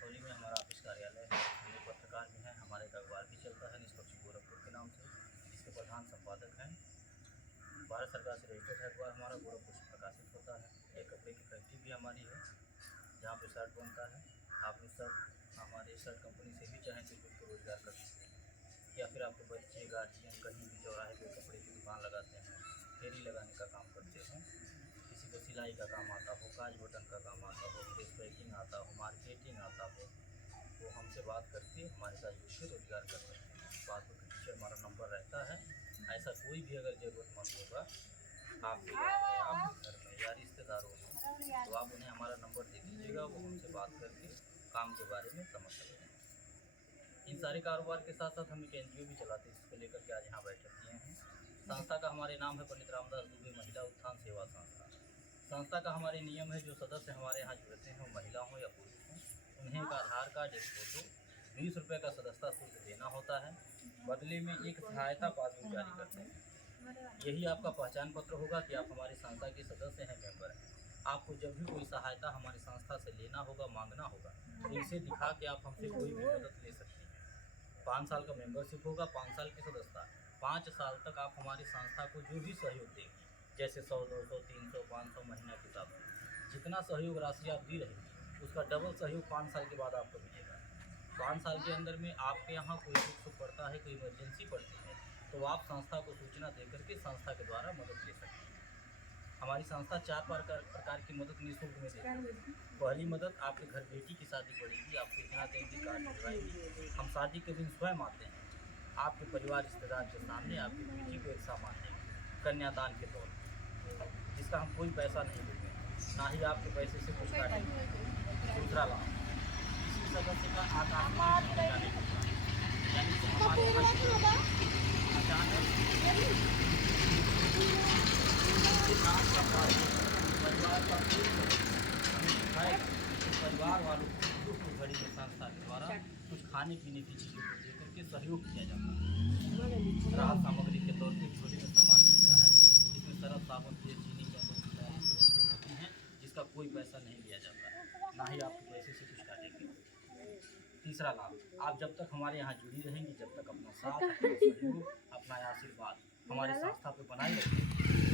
हथौली में हमारा ऑफिस कार्यालय है। हम लोग पत्रकार भी हैं, हमारे एक अखबार भी चलता है निष्पक्ष गोरखपुर के नाम से, जिसके प्रधान संपादक हैं। भारत सरकार से रजिस्टर्ड है अखबार हमारा, गोरखपुर से प्रकाशित होता है। एक कपड़े की फैक्ट्री भी हमारी है जहाँ पे शर्ट बनता है। आप लोग शर्ट हमारे शर्ट कंपनी से भी चाहें तो जुड़ के रोजगार कर सकते हैं, या फिर आपके बच्चे गार्जियन कहीं भी चौराहे पर कपड़े की दुकान लगाते हैं, फेरी लगाने का काम करते हों, किसी को सिलाई का काम आता हो, काज बटन का काम आता हो, फेस पैकिंग आता हो, मार्केटिंग आता हो, तो हमसे बात करके हमारे साथ जुड़ के रोजगार कर सकते हैं। बात को पीछे हमारा नंबर रहता है। ऐसा कोई भी अगर ज़रूरतमंद होगा आपके गाँव में, आपके घर में या रिश्तेदारों में, तो आप उन्हें हमारा नंबर दे दीजिएगा, वो हमसे बात करके काम के बारे में समझ सकते हैं। इन सारे कारोबार के साथ साथ हम एक NGO भी चलाते हैं, जिसको लेकर के आज यहाँ बैठक किए हैं। संस्था का हमारे नाम है पंडित रामदास दुबे महिला उत्थान सेवा संस्था। संस्था का हमारे नियम है, जो सदस्य हमारे यहाँ जुड़ते हैं वो महिला हों या पुरुष हों, उन्हें एक आधार कार्ड, एक फ़ोटो, 20 रुपये का सदस्यता शुल्क देना होता है। बदले में एक सहायता पासबुक जारी करते हैं। यही आपका पहचान पत्र होगा कि आप हमारी संस्था के सदस्य हैं, मेंबर हैं। आपको जब भी कोई सहायता हमारी संस्था से लेना होगा, मांगना होगा, तो इसे दिखा के आप हमसे कोई भी मदद ले सकते हैं। 5 साल का मेंबरशिप होगा, 5 साल की सदस्यता। 5 साल तक आप हमारी संस्था को जो भी सहयोग देंगे, जैसे 100, 200, 300, 500 महीना के हिसाब से जितना सहयोग राशि आप दी रहेंगी, उसका डबल सहयोग 5 साल के बाद आपको मिलेगा। 5 साल के अंदर में आपके यहाँ कोई दुख पड़ता है, कोई इमरजेंसी पड़ती है, तो आप संस्था को सूचना दे करके संस्था के द्वारा मदद ले सकते हैं। हमारी संस्था 4 प्रकार की मदद निःशुल्क में देती है। पहली मदद, आपके घर बेटी की शादी पड़ेगी, आप सूचना देंगे, कार्ड भिजवाएंगे, हम शादी के दिन स्वयं आते हैं, आपके परिवार रिश्तेदार के सामने आपकी बेटी को एक सामान देंगे कन्यादान के तौर पर, जिसका हम कोई पैसा नहीं लेंगे, ना ही आपके पैसे से कुछ काटेंगे। दूसरा लाभ, किसी सदस्य का आकस्मिक जाने के बाद, यानी कि हमारे अचानक परिवार का कोई हमें दिखाएगा, तो परिवार वालों को दुख घड़ी में संस्था के द्वारा कुछ खाने पीने की चीज़ों को लेकर के सहयोग किया जाता है। राहत सामग्री के तौर पर छोटे में सामान मिलता है, जिसमें सरफ, साबुन, तेल, चीनी, चीज़ें होती हैं, जिसका कोई पैसा नहीं लिया जाता है, ना ही आपके पैसे से कुछ काटेंगे। तीसरा लाभ, आप जब तक हमारे यहाँ जुड़ी रहेंगी, जब तक अपना साथ, अपना सहयोग, अपना आशीर्वाद हमारे संस्था पे बनाए रखेंगे,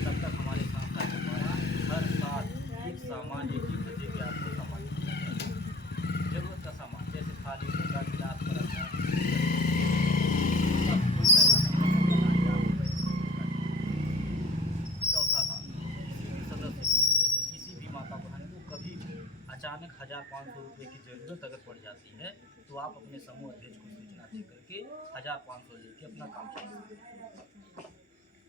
तब तक हमारे संस्था के द्वारा हर साल एक सामान, एक बजे के आपको सामान जरूरत का सामान, जैसे थाली, लोटा, गिलास, पराठा, सब कोई पैसा नहीं। चौथा लाभ, सदस्य किसी भी माता बहन को कभी भी अचानक 1500 रुपये की ज़रूरत अगर पड़ जाती है, तो आप अपने समूह अध्यक्ष को सूचना दे करके 1500 लेके अपना काम चला सकते हैं।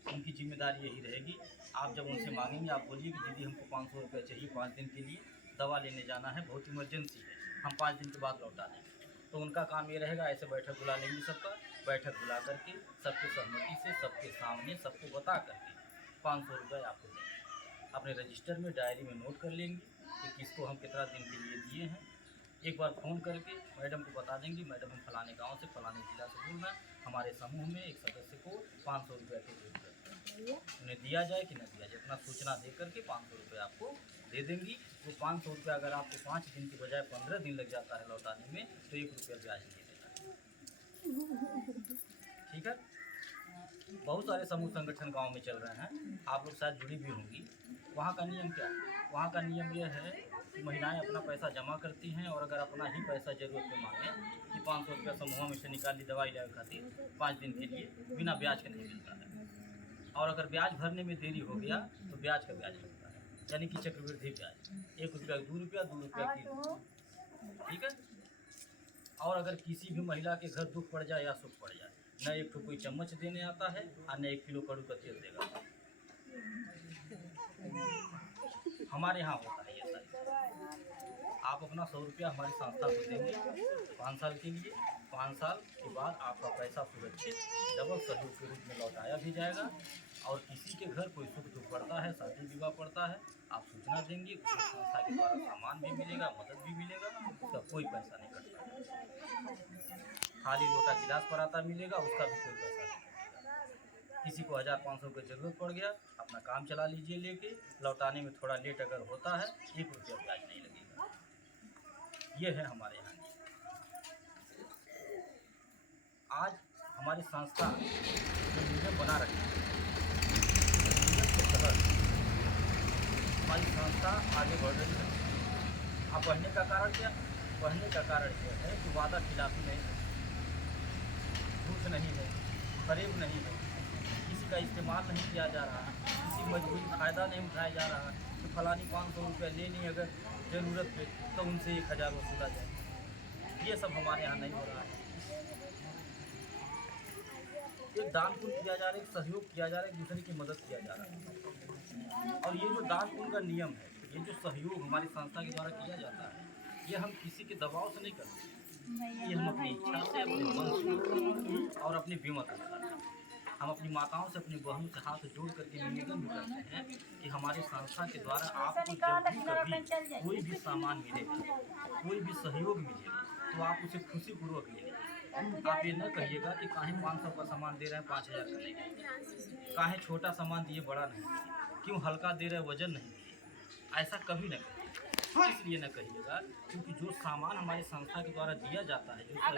उनकी जिम्मेदारी यही रहेगी, आप जब उनसे मांगेंगे, आप बोलिए कि दीदी हमको 500 रुपये चाहिए 5 दिन के लिए, दवा लेने जाना है, बहुत इमरजेंसी है, हम 5 दिन के बाद लौटा देंगे। तो उनका काम ये रहेगा, ऐसे बैठक बुला लेंगे सबका, बैठक बुला करके सबके सहमति से, सबके सामने, सबको बता करके 500 रुपये आपको देंगे। अपने रजिस्टर में, डायरी में नोट कर लेंगे कि किसको हम कितना दिन के लिए दिए हैं। एक बार फ़ोन करके मैडम को बता देंगे, मैडम हम फलाने गांव से, फलाने ज़िला से बोल रहे हैं, हमारे समूह में एक सदस्य को 500 रुपये की जरूरत है, उन्हें दिया जाए कि न दिया जाए, इतना सूचना दे करके 500 रुपये आपको दे देंगी। वो 500 रुपये अगर आपको 5 दिन की बजाय 15 दिन लग जाता है लौटाने में, तो 1 रुपया ब्याज नहीं देना। ठीक है। बहुत सारे समूह संगठन गांव में चल रहे हैं, आप लोग शायद जुड़ी भी होंगी। वहाँ का नियम क्या है? वहाँ का नियम यह है कि महिलाएं अपना पैसा जमा करती हैं, और अगर अपना ही पैसा जरूरत में मांगें कि 500 रुपया समूह में से निकाल ली दवाई लाने खातिर 5 दिन के लिए, बिना ब्याज के नहीं मिलता है। और अगर ब्याज भरने में देरी हो गया तो ब्याज का ब्याज लगता है, यानी कि चक्रवृद्धि ब्याज, 1 रुपया 2 रुपया, 2 रुपया 3 रुपया। ठीक है। और अगर किसी भी महिला के घर दुख पड़ जाए या सुख पड़ जाए, न एक तो कोई चम्मच देने आता है और न 1 किलो कड़ू का तेल देगा। हमारे यहाँ होता है ये सारी। आप अपना 100 रुपया हमारी संस्था को देंगे 5 साल के लिए, 5 साल के बाद आपका पैसा सुरक्षित डबल सहयोग के रूप में लौटाया भी जाएगा। और किसी के घर कोई सुख दुख पड़ता है, शादी विवाह पड़ता है, आप सूचना देंगे, उसको संस्था के द्वारा सामान भी मिलेगा, मदद भी मिलेगा, उसका कोई पैसा नहीं कटता। खाली लोटा गिलास पर आता मिलेगा, उसका भी कोई पैसा नहीं कटेगा। किसी को 1500 की ज़रूरत पड़ गया, अपना काम चला लीजिए लेके, लौटाने में थोड़ा लेट अगर होता है 1 रुपया ब्याज नहीं लगेगा। ये है हमारे यहाँ। आज हमारी संस्था जो नियम बना रखी है, नियम के तहत हमारी संस्था आगे बढ़ रही है। अब बढ़ने का कारण क्या? बढ़ने का कारण यह है कि वादा खिलाफी नहीं है, झूठ नहीं है, फरेब नहीं है, किसी का इस्तेमाल नहीं किया जा रहा है, किसी मजबूरी फ़ायदा नहीं उठाया जा रहा है कि फलानी 500 रुपये लेनी अगर ज़रूरत पे तो उनसे 1000 वसूला जाए। ये सब हमारे यहाँ नहीं हो रहा है। एक दान पुण्य किया जा रहा है, एक सहयोग किया जा रहा है, एक दूसरे की मदद किया जा रहा है। और ये जो दान पुण्य का नियम है, ये जो सहयोग हमारी संस्था के द्वारा किया जाता है, ये हम किसी के दबाव से नहीं करते। ये हम अपनी इच्छा से, अपने मन से और अपनी विमत से, हम अपनी माताओं से, अपनी बहनों से हाथ जोड़ करके निवेदन भी करते हैं कि हमारी संस्था के द्वारा आपको जब भी कभी कोई भी सामान मिलेगा, कोई भी सहयोग मिलेगा, तो आप उसे खुशीपूर्वक ले लीजिए। आप ये न कहिएगा कि काहे 500 का सामान दे रहे हैं 5000 का नहीं, काहे छोटा सामान दिए बड़ा नहीं, क्यों हल्का दे रहे वजन नहीं दिए, ऐसा कभी न कहिए। इसलिए न कहिएगा क्योंकि जो सामान हमारी संस्था के द्वारा दिया जाता है, जो उसका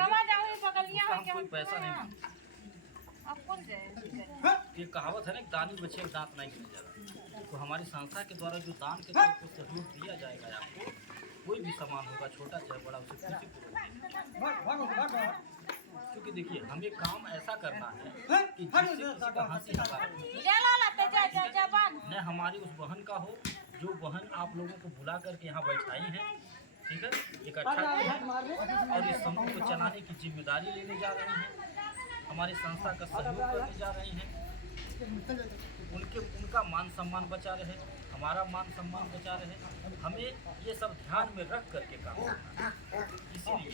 हम कोई पैसा नहीं मांगते। ये कहावत है ना, दानी बचे दांत नहीं गिने जाता। तो हमारी संस्था के द्वारा जो दान के तौर पर सहयोग दिया जाएगा आपको, कोई भी सामान होगा छोटा चाहे बड़ा, उसे खुशीपूर्वक, क्योंकि देखिए हमें काम ऐसा करना है कि जिससे किसी का हंसी न हमारी उस बहन का हो, जो बहन आप लोगों को बुला करके यहाँ बैठाई है, ठीक है, इकट्ठा की है और इस समूह को चलाने की जिम्मेदारी लेने जा रही हैं, हमारी संस्था का सहयोग करने जा रही हैं। उनका मान सम्मान बचा रहे, हमारा मान सम्मान बचा रहे, हमें ये सब ध्यान में रख करके काम करना है। इसीलिए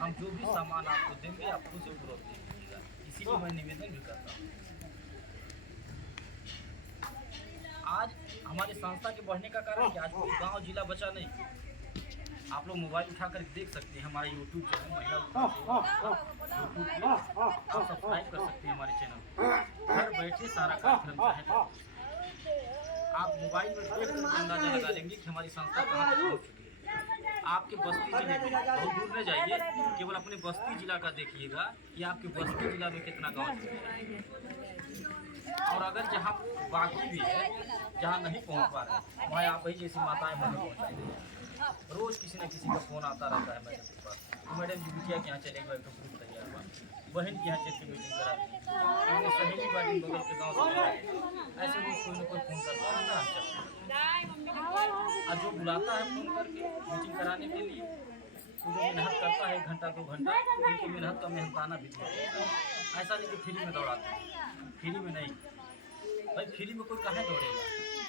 हम जो भी सामान आपको देंगे आप खुद से उपरोक्त दीजिएगा। इसीलिए मैं निवेदन भी करता हूँ। आज हमारी संस्था के बढ़ने का कारण कि आज कोई गाँव जिला बचा नहीं। आप लोग मोबाइल उठा कर देख सकते हैं, हमारा यूट्यूब चैनल महिला यूट्यूब आप सब्सक्राइब कर सकते हैं हमारे चैनल। घर बैठे सारा कार्यक्रम चाहे आप मोबाइल में देख कर अंदाजा लगा लेंगे कि हमारी संस्था कहाँ तक पहुँच चुकी है। आपके बस्ती जिले में बहुत दूर न जाइए, केवल अपने बस्ती जिला का देखिएगा कि आपके बस्ती जिला में कितना गाँव है। और अगर जहाँ बाकी भी है, जहाँ नहीं पहुँच पा रहे, वहाँ आप ही जैसी माताएं बहनें पहुँचाएंगे। रोज़ किसी न किसी का फ़ोन आता रहता है मैडम के पास, मैडम जी बिटिया के यहाँ चलेगा, एक तो ग्रुप तैयार हुआ, बहन के यहाँ चल के मीटिंग करा दी, तो सहेली बाटी बगल के गाँव से ऐसे रोज़ कोई ना कोई फ़ोन करता रहता है। और जो बुलाता है फ़ोन करके मीटिंग कराने के लिए, वो जो मेहनत करता है 1 घंटा 2 घंटा, उनकी मेहनत का मेहनताना भी दिया। ऐसा नहीं कि फ्री में दौड़ाते हैं, फ्री में नहीं भाई, फ्री में कोई कहाँ दौड़ेगा,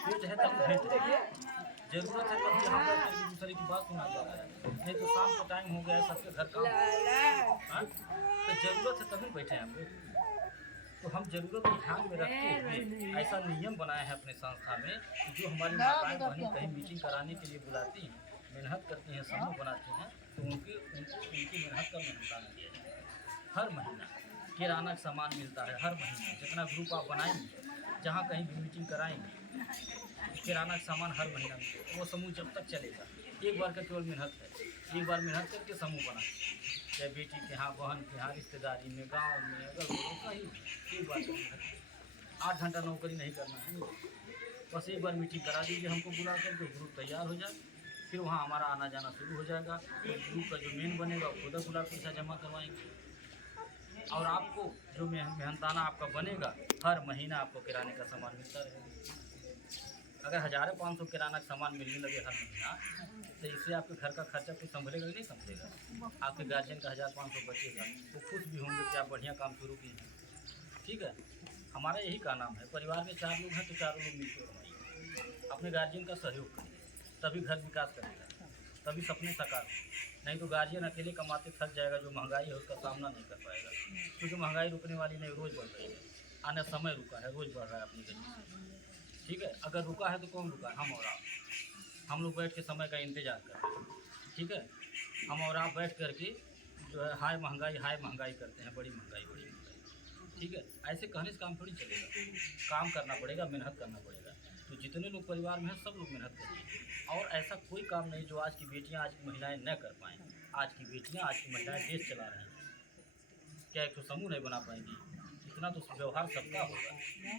पेट है तब भेंट जरूरत है तभी यहाँ पर एक दूसरे की बात सुना जा रहा है। नहीं तो शाम का टाइम हो गया है, सबके घर काम, तो ज़रूरत है तभी बैठे हैं हम लोग। तो हम ज़रूरत को ध्यान में रखते हुए ऐसा नियम बनाया है अपने संस्था में कि जो हमारी माताएं बहनें कहीं मीटिंग कराने के लिए बुलाती हैं, मेहनत करती हैं, समूह बनाती हैं, तो उनकी मेहनत का मेहनताना दिया जाए। हर महीना किराना का सामान मिलता है, हर महीना जितना ग्रुप आप बनाएंगे, जहाँ कहीं भी मीटिंग कराएंगे, किराना का सामान हर महीना मिलेगा। वो समूह जब तक चलेगा, एक बार का केवल मेहनत है, एक बार मेहनत करके समूह बना, चाहे बेटी के यहाँ, बहन के यहाँ, रिश्तेदारी में, गांव में, अगर कहीं एक बार का मेहनत। 8 घंटा नौकरी नहीं करना है, बस एक बार मीटिंग करा दीजिए हमको बुला करके, ग्रुप तैयार हो जाए, फिर वहाँ हमारा आना जाना शुरू हो जाएगा। तो ग्रुप का जो मेन बनेगा खुद बुला पैसा जमा करवाएंगे और आपको जो मेहनताना आपका बनेगा, हर महीना आपको किराने का सामान मिलता रहेगा। अगर 1500 किराना का सामान मिलने लगे हर महीना, तो इससे आपके घर का खर्चा कुछ संभलेगा कि नहीं संभलेगा? आपके गार्जियन का 1500 बचेगा, वो खुश भी होंगे कि आप बढ़िया काम शुरू किए हैं। ठीक है, हमारा यही का नाम है। परिवार में 4 लोग हैं तो 4 लोग मिलकर कमाइए, अपने गार्जियन का सहयोग करिए, तभी घर विकास करेगा, तभी सपने साकार हो। नहीं तो गार्जियन अकेले कमाते थक जाएगा, जो महंगाई है उसका सामना नहीं कर पाएगा, क्योंकि महंगाई रुकने वाली नहीं, रोज़ बढ़ रही है। आने समय रुका है, रोज़ बढ़ रहा है अपनी गति। ठीक है, अगर रुका है तो कौन रुका है? हम और आप। हम लोग बैठ के समय का इंतज़ार कर रहे हैं। ठीक है, हम और आप बैठ करके जो है हाय महंगाई करते हैं, बड़ी महंगाई। ठीक है, ऐसे कहने से काम थोड़ी चलेगा, काम करना पड़ेगा, मेहनत करना पड़ेगा। तो जितने लोग परिवार में हैं सब लोग मेहनत करिए। और ऐसा कोई काम नहीं जो आज की बेटियां, आज की महिलाएं न कर पाएँ। आज की बेटियां, आज की महिलाएं देश चला रही हैं। क्या एक समूह नहीं बना पाएंगी? इतना तो व्यवहार सबका होगा।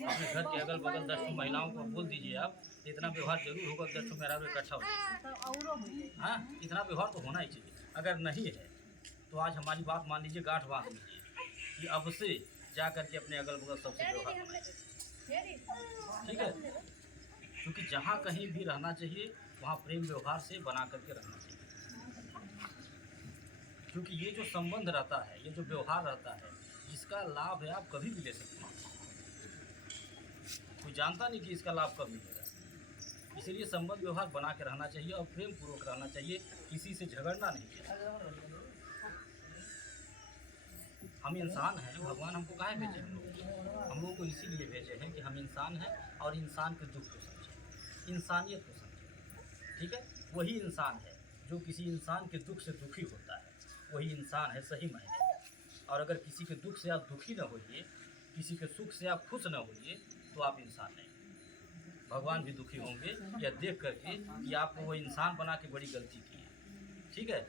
अपने घर के अगल बगल 10 महिलाओं को बोल दीजिए आप, इतना व्यवहार जरूर होगा कि 10 मेहरारू इकट्ठा हो जाए। हाँ, इतना व्यवहार तो होना ही चाहिए। अगर नहीं है तो आज हमारी बात मान लीजिए, गांठ बांध लीजिए कि अब से जा करके अपने अगल बगल सबसे व्यवहार बनाइए। ठीक है, क्योंकि जहाँ कहीं भी रहना चाहिए वहाँ प्रेम व्यवहार से बना करके रहना चाहिए। क्योंकि ये जो संबंध रहता है, ये जो व्यवहार रहता है, इसका लाभ है आप कभी भी ले सकते हैं। कोई जानता नहीं कि इसका लाभ कब मिलेगा। इसीलिए संबंध व्यवहार बना के रहना चाहिए और प्रेम पूर्वक रहना चाहिए, किसी से झगड़ना नहीं चाहिए। हम इंसान हैं, भगवान हमको काहे भेजे? हम लोगों को इसीलिए भेजे हैं कि हम इंसान हैं और इंसान के दुख को समझें, इंसानियत को समझें। ठीक है, वही इंसान है जो किसी इंसान के दुख से दुखी होता है, वही इंसान है सही मायने में। और अगर किसी के दुख से आप दुखी न होइए, किसी के सुख से आप खुश न होइए, तो आप इंसान नहीं। भगवान भी दुखी होंगे यह देख करके कि आपको वो इंसान बना के बड़ी गलती की है। ठीक है,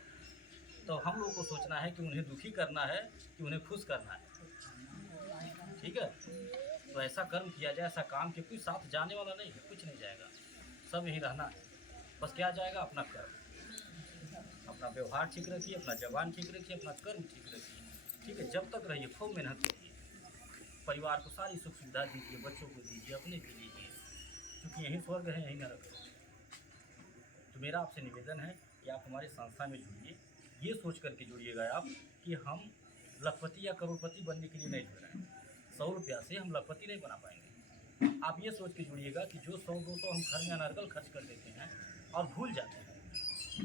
तो हम लोगों को सोचना है कि उन्हें दुखी करना है कि उन्हें खुश करना है। ठीक है, तो ऐसा कर्म किया जाए, ऐसा काम कि कोई साथ जाने वाला नहीं है, कुछ नहीं जाएगा, सब यहीं रहना है। बस क्या जाएगा? अपना कर्म, अपना व्यवहार ठीक रखिए, अपना जबान ठीक रखिए, अपना कर्म ठीक रखिए। ठीक है, जब तक रहिए खूब मेहनत करिए, परिवार को सारी सुख सुविधा दीजिए, बच्चों को दीजिए, अपने भी दीजिए, क्योंकि यही स्वर्ग है, यही नरक है। तो मेरा आपसे निवेदन है कि आप हमारे संस्था में जुड़िए। ये सोच करके जुड़िएगा आप कि हम लखपति या करोड़पति बनने के लिए नहीं जुड़ रहे हैं। 100 रुपया से हम लखपति नहीं बना पाएंगे। आप ये सोच के जुड़िएगा कि जो 100-200 हम घर में अनर्गल खर्च कर देते हैं और भूल जाते हैं,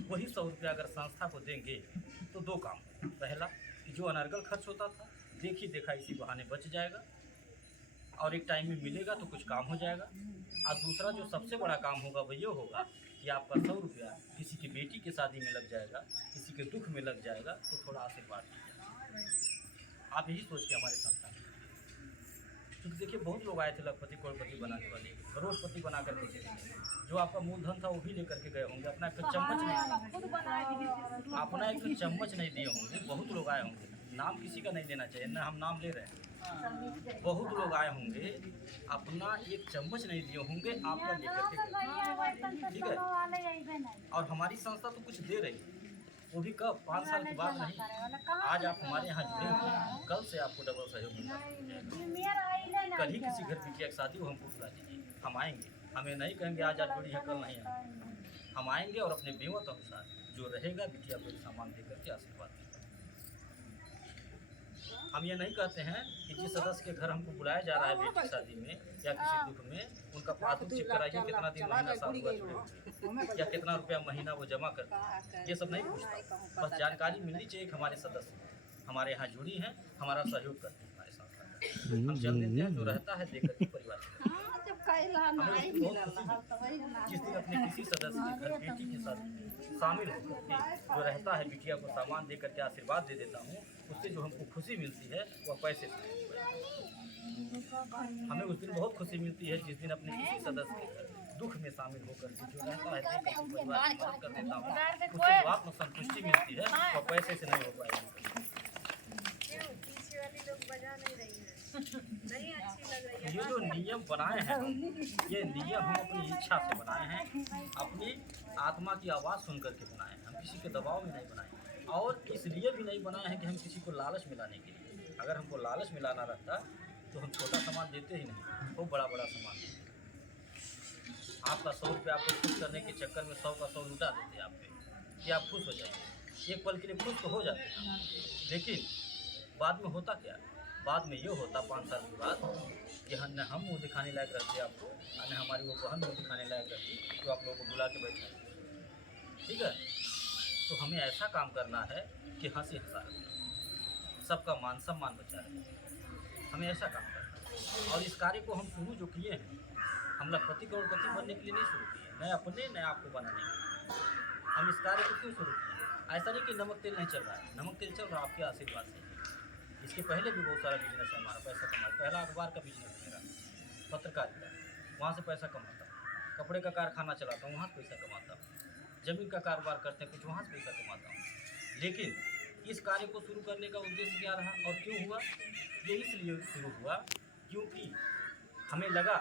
वही 100 रुपया अगर संस्था को देंगे तो 2 काम। पहला कि जो अनर्गल खर्च होता था देखी देखा इसी बहाने बच जाएगा और एक टाइम में मिलेगा तो कुछ काम हो जाएगा। और दूसरा जो सबसे बड़ा काम होगा वो ये होगा कि आपका 100 रुपया किसी की बेटी की शादी में लग जाएगा, किसी के दुख में लग जाएगा, तो थोड़ा आशीर्वाद दीजिए। आप यही सोच के हमारे संस्था में, क्योंकि देखिए बहुत लोग आए थे लखपति करोड़पति बनाने वाले, करोड़पति बना करके चले गए। जो आपका मूलधन था वो भी लेकर के गए होंगे, अपना एक चम्मच नहीं दिए होंगे। बहुत लोग आए होंगे, नाम किसी का नहीं लेना चाहिए, न हम नाम ले रहे हैं। बहुत लोग आए होंगे, अपना एक चम्मच नहीं दिए होंगे, आपका लेकर के गए। ठीक है, और हमारी संस्था तो कुछ दे रही है, वो भी कब? 5 साल के बाद नहीं। आज आप हमारे यहाँ जुड़ेंगे, कल से आपको डबल सहयोग मिलेगा। कल ही किसी घर बिटिया की शादी हो हमको बुला दीजिए, हम आएंगे। हमें नहीं कहेंगे आज आप जुड़ी है कल नहीं आएंगे। हम आएंगे और अपने बेमत अनुसार जो रहेगा बिटिया को सामान दे करके आशीर्वाद देंगे। हम ये नहीं कहते हैं कि जिस सदस्य के घर हमको बुलाया जा रहा है बेटी की शादी में या किसी दुख में, उनका पासबुक चेक कराइए कितना दिन महीना साल हुआ या कितना रुपया महीना वो जमा करते हैं, ये सब नहीं पूछता। बस जानकारी मिलनी चाहिए कि हमारे सदस्य हमारे यहाँ जुड़ी हैं, हमारा सहयोग करते हैं, हमारे साथ हम चल देते हैं, जो रहता है देकर के परिवार से। हमें बहुत खुशी मिलती जिस दिन अपने किसी सदस्य के घर बेटी के साथ शामिल होकर के जो रहता है, बिटिया को सामान दे करके आशीर्वाद दे देता हूँ, उससे जो हमको खुशी मिलती है वह पैसे से। हमें उस दिन बहुत खुशी मिलती है जिस दिन अपने किसी सदस्य के घर दुख में शामिल होकर के जो रहता है परिवार की मदद कर देता हूँ, उससे जो आत्म संतुष्टि मिलती है वह पैसे से नहीं हो पाएगी। ये जो नियम बनाए हैं, ये नियम हम अपनी इच्छा से बनाए हैं, अपनी आत्मा की आवाज़ सुन करके बनाए हैं। हम किसी के दबाव में नहीं बनाए, और इसलिए भी नहीं बनाए हैं कि हम किसी को लालच मिलाने के लिए। अगर हमको लालच मिलाना रहता तो हम छोटा सामान देते ही नहीं, वो बड़ा बड़ा सामान देते। आपका 100 रुपये आपको खुश करने के चक्कर में 100 का 100 लुटा देते आप पे कि आप खुश हो जाइए। एक पल के लिए खुश तो हो जाते हैं, लेकिन बाद में होता क्या? बाद में ये होता 5 साल के बाद कि न हम मुँह दिखाने लायक रहते आपको, न हमारी वो बहन मुँह दिखाने लायक रहती जो आप लोगों को बुला के बैठा। ठीक है, तो हमें ऐसा काम करना है कि हंसी हंसा रखना, सबका मान सम्मान बचा रहे, हमें ऐसा काम करना है। और इस कार्य को हम शुरू जो किए हैं, हम लखपति करोड़पति बनने के लिए नहीं शुरू किए, न अपने न आपको बनाने के लिए। हम इस कार्य को क्यों शुरू किए? ऐसा नहीं कि नमक तेल नहीं चल रहा है, नमक तेल चल रहा है आपके आशीर्वाद से। इसके पहले भी बहुत सारा बिजनेस है हमारा, पैसा कमाया। पहला अखबार का बिजनेस है मेरा, पत्रकारिता, वहाँ से पैसा कमाता हूँ। कपड़े का कारखाना चलाता हूँ, वहाँ से पैसा कमाता हूँ। ज़मीन का कारोबार करते हैं कुछ, वहाँ से पैसा कमाता हूँ। लेकिन इस कार्य को शुरू करने का उद्देश्य क्या रहा और क्यों हुआ? ये इसलिए शुरू हुआ क्योंकि हमें लगा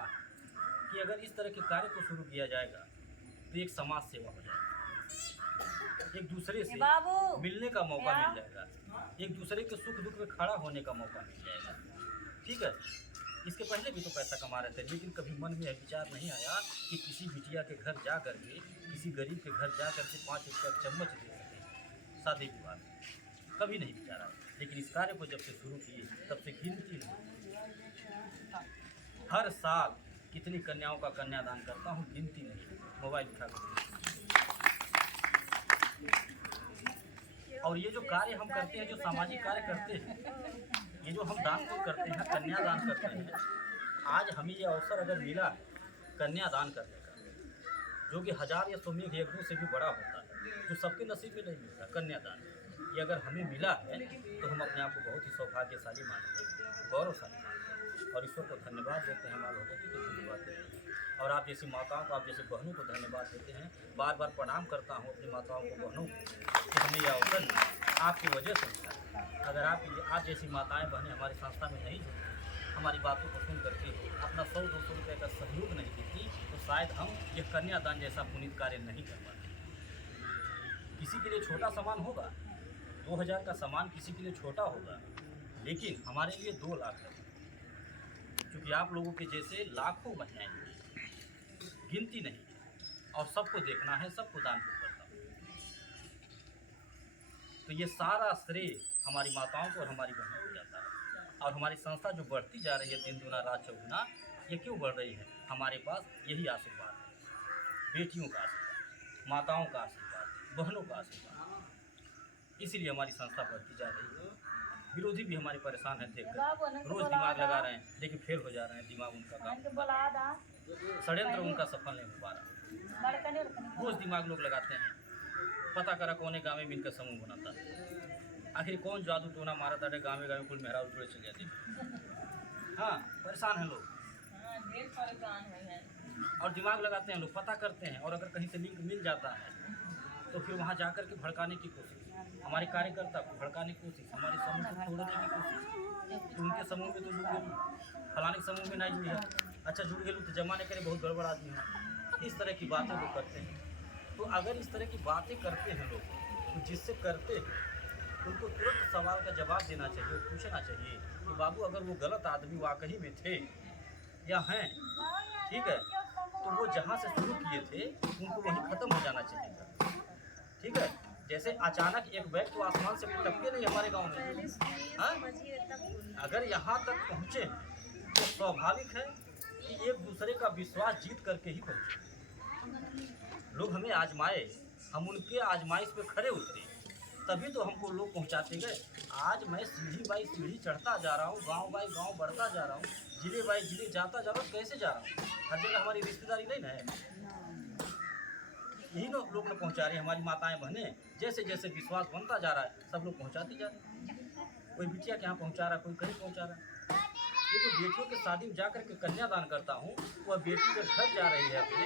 कि अगर इस तरह के कार्य को शुरू किया जाएगा तो एक समाज सेवा हो जाएगा, एक दूसरे से मिलने का मौका मिल जाएगा, एक दूसरे के सुख दुख में खड़ा होने का मौका मिल जाएगा। ठीक है, इसके पहले भी तो पैसा कमा रहे थे, लेकिन कभी मन में विचार नहीं आया कि किसी बिटिया के घर जा कर के, किसी गरीब के घर जा कर के 5 रुपया चम्मच दे सके शादी विवाह में, कभी नहीं विचार आया। लेकिन इस कार्य को जब से शुरू किए तब से गिनती नहीं, हर साल कितनी कन्याओं का कन्यादान करता हूँ गिनती नहीं, मोबाइल उठा कर। और ये जो कार्य हम करते हैं, जो सामाजिक कार्य करते हैं, ये जो हम दान को करते हैं, कन्यादान करते हैं, आज हमें ये अवसर अगर मिला कन्यादान करने का, जो कि 1000 या 100 यज्ञों से भी बड़ा होता है, जो सबके नसीब में नहीं मिलता, कन्यादान ये अगर हमें मिला है तो हम अपने आप को बहुत ही सौभाग्यशाली मानते हैं, गौरवशाली मानते हैं और ईश्वर को धन्यवाद देते हैं, हमारे भगवती को धन्यवाद देते हैं और आप जैसी माताओं को, आप जैसे बहनों को धन्यवाद देते हैं। बार बार प्रणाम करता हूँ अपनी माताओं को, बहनों को कि हमें यह अवसर मिला आपकी वजह से मिला। अगर आप जैसी माताएँ बहनें हमारी संस्था में नहीं जुड़ती, हमारी बातों को सुन करके अपना 100-200 रुपये का सहयोग नहीं देती तो शायद हम ये कन्यादान जैसा पुनीत कार्य नहीं कर पाते। किसी के लिए छोटा सामान होगा, 2000 का सामान किसी के लिए छोटा होगा, लेकिन हमारे लिए 2 लाख है, क्योंकि आप लोगों के जैसे लाखों महिलाएं गिनती नहीं है और सबको देखना है, सबको दान करता हूँ। तो ये सारा श्रेय हमारी माताओं को और हमारी बहनों को जाता है। और हमारी संस्था जो बढ़ती जा रही है दिन दुना रात चौगुना, ये क्यों बढ़ रही है? हमारे पास यही आशीर्वाद है, बेटियों का आशीर्वाद, माताओं का आशीर्वाद, बहनों का आशीर्वाद, इसीलिए हमारी संस्था बढ़ती जा रही है। विरोधी भी हमारे परेशान हैं, देखकर रोज़ दिमाग लगा रहे हैं, लेकिन फेल हो जा रहे हैं, दिमाग उनका काम, षड्यंत्र उनका सफल नहीं हो पा रहा। रोज़ दिमाग लोग लगाते हैं, पता करा कौन गाँव में इनका समूह बनाता है, आखिर कौन जादू टोना मारा था, गाँव गाँव कुल मेहरा जुड़े चले जाते। हाँ, परेशान हैं लोग और दिमाग लगाते हैं लोग, पता करते हैं और अगर कहीं से लिंक मिल जाता है तो फिर वहाँ जाकर के भड़काने की कोशिश, हमारे कार्यकर्ता को भड़काने की कोशिश, हमारे समूह को तोड़ने की कोशिश। तो उनके समूह में तो जुड़ गए, फलाने समूह में नहीं जुड़ी है, अच्छा जुड़ गए तो जमा नहीं करे, बहुत गड़बड़ आदमी है, इस तरह की बातें लोग करते हैं। तो अगर इस तरह की बातें करते हैं लोग, तो जिससे करते हैं उनको तुरंत सवाल का जवाब देना चाहिए, पूछना चाहिए कि बाबू अगर वो गलत आदमी वाकई में थे या हैं, ठीक है, तो वो जहाँ से शुरू किए थे उनको वहीं ख़त्म हो जाना चाहिए था। ठीक है, जैसे अचानक एक बैग तो आसमान से टपके नहीं हमारे गांव में, हाँ? अगर यहाँ तक पहुँचे तो स्वाभाविक है कि एक दूसरे का विश्वास जीत करके ही पहुँचे। लोग हमें आजमाए, हम उनके आजमाइश पे खड़े उतरे, तभी तो हमको लोग पहुँचाते गए। आज मैं सीढ़ी बाई सीढ़ी चढ़ता जा रहा हूँ, गांव बाई गांव बढ़ता जा रहा हूँ, जिले बाई जिले जाता जा रहा हूँ। कैसे जा रहा हूँ? हर जगह हमारी रिश्तेदारी नहीं ना है, यही लोग ने पहुँचा रहे हैं। हमारी माताएं बहनें जैसे जैसे विश्वास बनता जा रहा है, सब लोग पहुँचाते जा रहे हैं। कोई बिटिया के यहाँ पहुँचा रहा है, कोई कहीं पहुँचा रहा है। ये जो बेटियों के शादी में जाकर के कन्यादान करता हूँ, वह बेटी जब घर जा रही है अपने,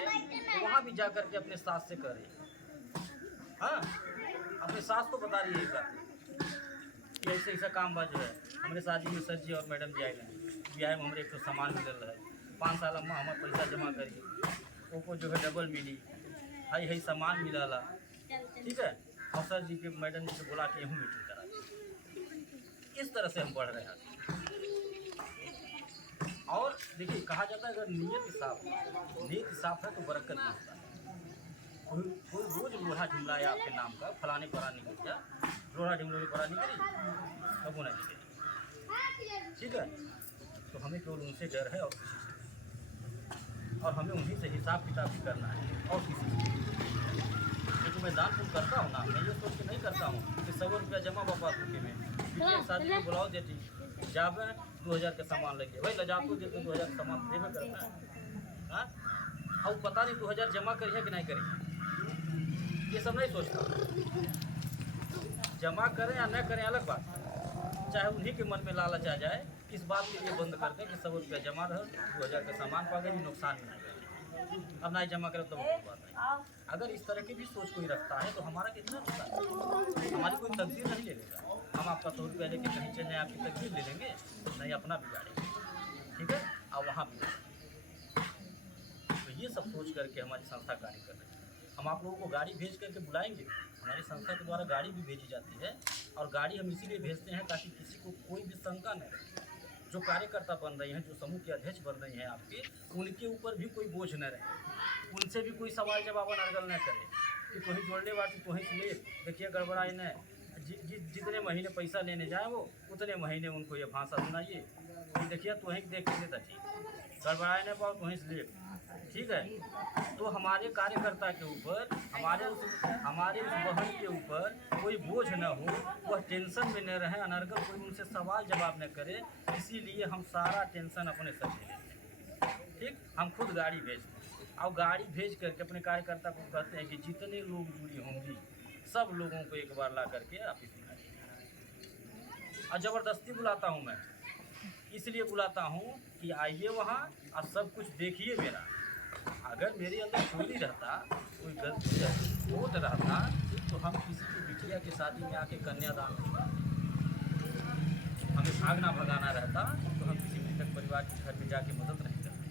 तो वहाँ भी जाकर के अपने सास से कर रही है, हाँ, अपने सास को बता रही है ये बात कि ऐसे ऐसा काम बात जो है हमारे शादी में सर जी और मैडम जी आए हैं, ब्याह में हमारे एक तो सामान मिल रहा है, 5 साल अम्मा हमारे पैसा जमा करिए, वो जो है डबल मिली, हाई हाई सामान मिला ला, ठीक है, और सर जी के मैडम जी से बुला के यूँ मीटिंग करा। इस तरह से हम बढ़ रहे हैं। और देखिए, कहा जाता है अगर नीयत साफ है तो बरकत नहीं होता। कोई रोज लोढ़ा ढूंढाया आपके नाम का, फलाने परा निकल गया, लोढ़ा ढूंढे परा निकली, तब वो नहीं निकली। ठीक है, तो हमें केवल उनसे डर है और किसी से, और हमें उन्हीं से हिसाब किताब भी करना है और किसी से। क्योंकि मैं दान पुण्य करता हूँ ना, मैं ये सोच के नहीं करता हूँ कि 100 रुपया जमा वापस रुके में शादी को बुलाओ देती जाब 2000 का सामान लगे, भाई लजातो देते 2000 का सामान देवे करना है, हाँ, अब पता नहीं 2000 जमा करिए कि नहीं करिए, ये सब नहीं सोचता। जमा करें या न करें अलग बात, चाहे उन्हीं के मन में लालच आ जाए, इस बात के लिए बंद कर दें कि 100 रुपया जमा रहे, 2000 का सामान पा गए, नुकसान नहीं। अब ना ही जमा करे तो बहुत बात है। अगर इस तरह की भी सोच कोई रखता है तो हमारा कितना नुकसान है। हमारी कोई तकदीर नहीं ले लेगा। हम आपका 100 रुपया लेके कहीं चले जाएँ, आपकी तकदीर ले लेंगे नहीं, अपना बिगाड़ेंगे, ठीक है, और वहाँ भी। तो ये सब सोच करके हमारी संस्था कार्य कर रही है। हम आप लोगों को गाड़ी भेज करके बुलाएंगे। हमारी संस्था के द्वारा गाड़ी भी भेजी जाती है, और गाड़ी हम इसीलिए भेजते हैं ताकि किसी को कोई भी शंका न रहे। जो कार्यकर्ता बन रही हैं, जो समूह के अध्यक्ष बन रही हैं आपके, उनके ऊपर भी कोई बोझ न रहे, उनसे भी कोई सवाल जवाब अनर्गल न करे कि कोई जोड़ने वाली कोई ले देखिए गड़बड़ाई न। जितने महीने पैसा लेने जाए वो उतने महीने उनको ये भाषा सुनाइए, देखिए तो वहीं देख के देता ठीक गड़बड़ाए न पाओ वहीं से ले, ठीक है। तो हमारे कार्यकर्ता के ऊपर, हमारे उस बहन के ऊपर कोई बोझ न हो, वह टेंशन में न रहे, अनर्गल कोई उनसे सवाल जवाब न करे, इसीलिए हम सारा टेंशन अपने सर ले लेते हैं, ठीक। हम खुद गाड़ी भेजते हैं और गाड़ी भेज करके अपने कार्यकर्ता को कहते हैं कि जितने लोग जुड़ी होंगी सब लोगों को एक बार ला करके ऑफिस में आइए। और ज़बरदस्ती बुलाता हूँ मैं, इसलिए बुलाता हूँ कि आइए वहाँ और सब कुछ देखिए मेरा। अगर मेरे अंदर चोरी रहता, कोई गलती होत रहता, तो हम किसी की बिटिया की शादी में आके कन्यादान नहीं करते। हमें भागना भगाना रहता तो हम किसी मृतक परिवार के घर में जाके मदद नहीं करते।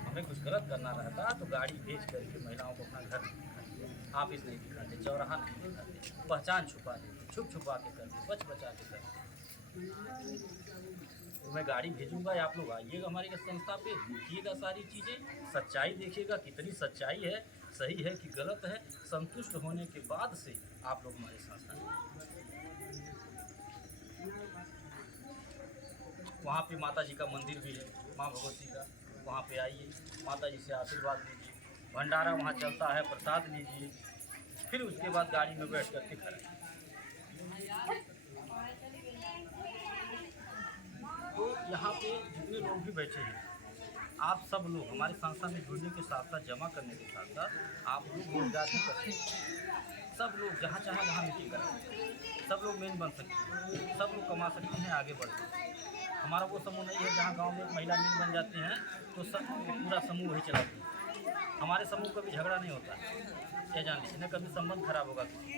हमें कुछ गलत करना रहता तो गाड़ी भेज करके महिलाओं को अपना घर दिखाते, ऑफिस नहीं दिखाते, चौराहा नहीं दिखाते, पहचान छुपा देते, छुप छुपा के करते, बचा के करते। तो मैं गाड़ी भेजूंगा, आप लोग आइएगा हमारी संस्था पे, देखिएगा सारी चीज़ें, सच्चाई देखिएगा कितनी सच्चाई है, सही है कि गलत है। संतुष्ट होने के बाद से आप लोग हमारी संस्था में। वहाँ पे माता जी का मंदिर भी है, माँ भगवती का, वहाँ पे आइए, माता जी से आशीर्वाद लीजिए, भंडारा वहाँ चलता है, प्रसाद लीजिए, फिर उसके बाद गाड़ी में बैठ करके घर आइए। तो यहाँ पे जितने लोग भी बैठे हैं, आप सब लोग हमारी संस्था में जुड़ने के साथ साथ, जमा करने के साथ साथ आप लोग रोजगार भी करते हैं। सब लोग जहाँ चाहे वहाँ मीटिंग करें, सब लोग मेन बन सकते हैं, सब लोग कमा सकते हैं, आगे बढ़ सकते हैं। हमारा वो समूह नहीं है जहाँ गांव में एक महिला मेन बन जाती हैं तो सब पूरा समूह वही चलाती है। हमारे समूह कभी झगड़ा नहीं होता है, क्या जान लीजिए, न कभी संबंध खराब होगा किसी,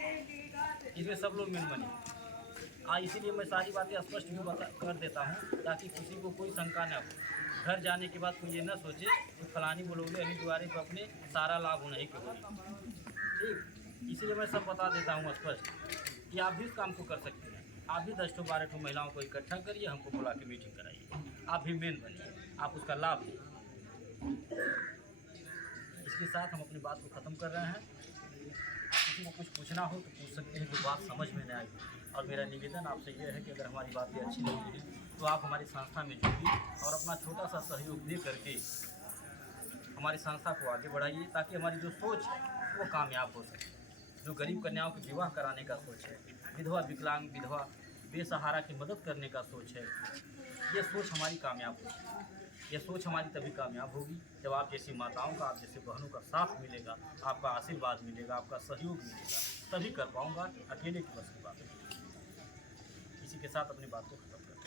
इसमें सब लोग मेन बने। इसीलिए मैं सारी बातें स्पष्ट भी कर देता हूँ ताकि किसी को कोई शंका न हो। घर जाने के बाद कोई ये न सोचे कि फलानी बोलोगे अली द्वारे को अपने सारा लाभ होना ही क्यों, ठीक। इसीलिए मैं सब बता देता हूँ स्पष्ट कि आप भी इस काम को कर सकते हैं। आप भी 10-12 महिलाओं को इकट्ठा करिए, हमको बुला के मीटिंग कराइए, आप भी मेन बनिए, आप उसका लाभ लीजिए। इसके साथ हम अपनी बात को ख़त्म कर रहे हैं। किसी को कुछ पूछना हो तो पूछ सकते हैं जो बात समझ में न आई। और मेरा निवेदन आपसे ये है कि अगर हमारी बातें अच्छी लगी तो आप हमारी संस्था में जुड़िए और अपना छोटा सा सहयोग दे करके हमारी संस्था को आगे बढ़ाइए, ताकि हमारी जो सोच वो कामयाब हो सके। जो गरीब कन्याओं के विवाह कराने का सोच है, विधवा विकलांग विधवा बेसहारा की मदद करने का सोच है, ये सोच हमारी कामयाब होगी। ये सोच हमारी तभी कामयाब होगी जब आप जैसी माताओं का, आप जैसे बहनों का साथ मिलेगा, आपका आशीर्वाद मिलेगा, आपका सहयोग मिलेगा, तभी कर पाऊँगा। अकेले की बस की बात है। इसी के साथ अपनी बात को खत्म कर